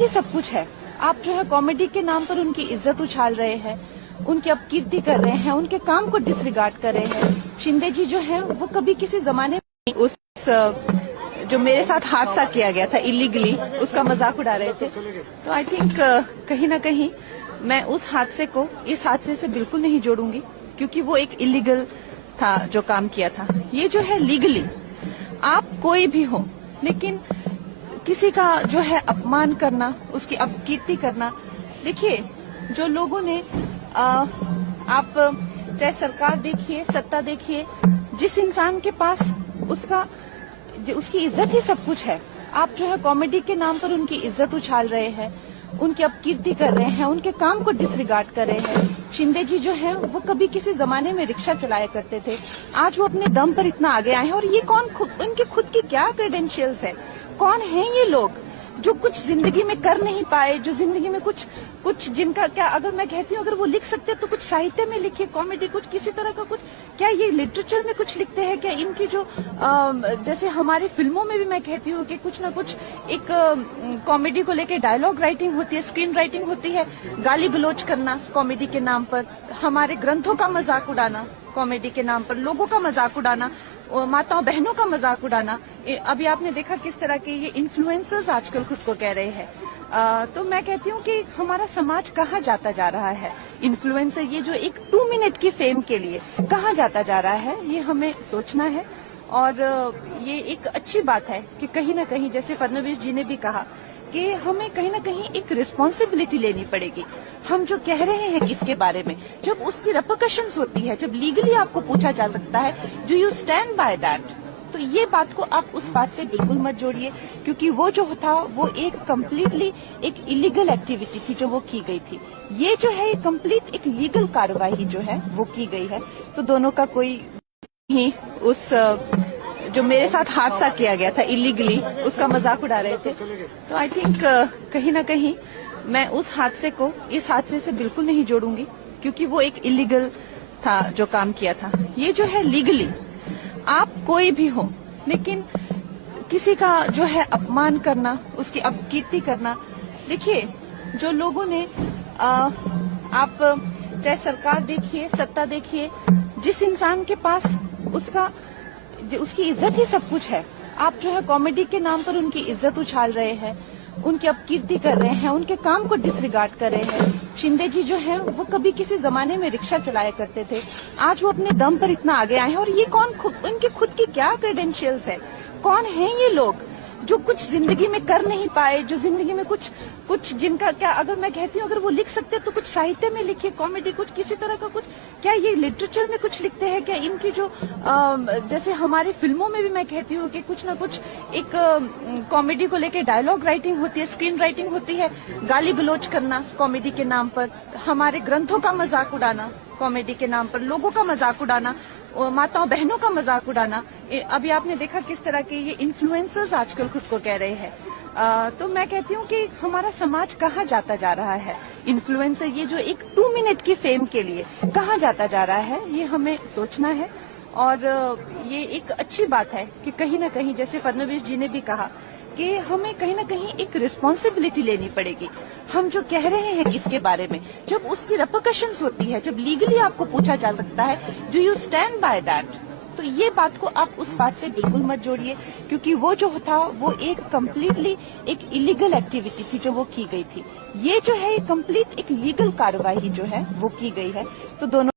ये सब कुछ है। आप जो है कॉमेडी के नाम पर उनकी इज्जत उछाल रहे हैं, उनकी अपकीर्ति कर रहे हैं, उनके काम को डिसरिगार्ड कर रहे हैं। शिंदे जी जो है वो कभी किसी जमाने में उस जो मेरे साथ हादसा किया गया था इलीगली, उसका मजाक उड़ा रहे थे। तो आई थिंक कहीं ना कहीं मैं उस हादसे को इस हादसे से बिल्कुल नहीं जोड़ूंगी, क्योंकि वो एक इलीगल था जो काम किया था। ये जो है लीगली, आप कोई भी हो, लेकिन किसी का जो है अपमान करना, उसकी अपकीर्ति करना। देखिए, जो लोगों ने आप चाहे सरकार देखिए, सत्ता देखिए, जिस इंसान के पास उसकी इज्जत ही सब कुछ है, आप जो है कॉमेडी के नाम पर उनकी इज्जत उछाल रहे हैं, उनकी अपकीर्ति कर रहे हैं, उनके काम को डिसरिगार्ड कर रहे हैं। शिंदे जी जो है वो कभी किसी जमाने में रिक्शा चलाया करते थे, आज वो अपने दम पर इतना आगे आए हैं। और ये उनके खुद की क्या क्रेडेंशियल्स है? कौन है ये लोग जो कुछ जिंदगी में कर नहीं पाए, जो जिंदगी में कुछ जिनका क्या, अगर मैं कहती हूँ अगर वो लिख सकते तो कुछ साहित्य में लिखिए, कॉमेडी कुछ किसी तरह का कुछ, क्या ये लिटरेचर में कुछ लिखते हैं क्या? इनकी जो जैसे हमारी फिल्मों में भी मैं कहती हूँ कि कुछ ना कुछ एक कॉमेडी को लेके डायलॉग राइटिंग होती है, स्क्रीन राइटिंग होती है। गाली गलौज करना कॉमेडी के नाम पर, हमारे ग्रंथों का मजाक उड़ाना कॉमेडी के नाम पर, लोगों का मजाक उड़ाना, माताओं बहनों का मजाक उड़ाना। अभी आपने देखा किस तरह के ये इन्फ्लुएंसर्स आजकल खुद को कह रहे हैं। तो मैं कहती हूँ कि हमारा समाज कहाँ जाता जा रहा है? इन्फ्लुएंसर ये जो एक 2 मिनट की फेम के लिए कहाँ जाता जा रहा है, ये हमें सोचना है। और ये एक अच्छी बात है कि कहीं ना कहीं, जैसे फडणवीस जी ने भी कहा कि हमें कहीं ना कहीं एक रिस्पॉन्सिबिलिटी लेनी पड़ेगी। हम जो कह रहे हैं इसके बारे में, जब उसकी रेपरकशंस होती है, जब लीगली आपको पूछा जा सकता है, do you stand by that? तो ये बात को आप उस बात से बिल्कुल मत जोड़िए, क्योंकि वो जो था वो एक कम्प्लीटली एक इलीगल एक्टिविटी थी जो वो की गई थी। ये जो है कम्प्लीट एक लीगल कार्रवाई जो है वो की गई है। तो दोनों का कोई ही उस जो मेरे साथ हादसा किया गया था इलीगली, उसका मजाक उड़ा रहे थे। तो आई थिंक कहीं ना कहीं मैं उस हादसे को इस हादसे से बिल्कुल नहीं जोड़ूंगी, क्योंकि वो एक इलीगल था जो काम किया था। ये जो है लीगली, आप कोई भी हो, लेकिन किसी का जो है अपमान करना, उसकी अपकीर्ति करना। देखिए, जो लोगों ने आप चाहे सरकार देखिए, सत्ता देखिए, जिस इंसान के पास उसकी इज्जत ही सब कुछ है, आप जो है कॉमेडी के नाम पर उनकी इज्जत उछाल रहे हैं, उनकी अपकीर्ति कर रहे हैं, उनके काम को डिसरिगार्ड कर रहे हैं। शिंदे जी जो है वो कभी किसी जमाने में रिक्शा चलाया करते थे, आज वो अपने दम पर इतना आगे आए हैं। और ये उनके खुद की क्या क्रेडेंशियल्स है? कौन है ये लोग जो कुछ जिंदगी में कर नहीं पाए, जो जिंदगी में कुछ जिनका क्या, अगर मैं कहती हूँ अगर वो लिख सकते तो कुछ साहित्य में लिखिए, कॉमेडी कुछ किसी तरह का कुछ, क्या ये लिटरेचर में कुछ लिखते हैं क्या? इनकी जो जैसे हमारी फिल्मों में भी मैं कहती हूँ कि कुछ ना कुछ एक कॉमेडी को लेके डायलॉग राइटिंग होती है, स्क्रीन राइटिंग होती है। गाली गलौज करना कॉमेडी के नाम पर, हमारे ग्रंथों का मजाक उड़ाना कॉमेडी के नाम पर, लोगों का मजाक उड़ाना, माताओं बहनों का मजाक उड़ाना। अभी आपने देखा किस तरह के ये इन्फ्लुएंसर्स आजकल खुद को कह रहे हैं। तो मैं कहती हूँ कि हमारा समाज कहाँ जाता जा रहा है? इन्फ्लुएंसर ये जो एक 2 मिनट की फेम के लिए कहाँ जाता जा रहा है, ये हमें सोचना है। और ये एक अच्छी बात है कि कहीं ना कहीं, जैसे फडणवीस जी ने भी कहा कि हमें कहीं ना कहीं एक रिस्पॉन्सिबिलिटी लेनी पड़ेगी। हम जो कह रहे हैं इसके बारे में, जब उसकी रेपरकशंस होती है, जब लीगली आपको पूछा जा सकता है, do you stand by that? तो ये बात को आप उस बात से बिल्कुल मत जोड़िए, क्योंकि वो जो था वो एक कम्प्लीटली एक इलीगल एक्टिविटी थी जो वो की गई थी। ये जो है कम्प्लीट एक लीगल कार्रवाई जो है वो की गई है। तो दोनों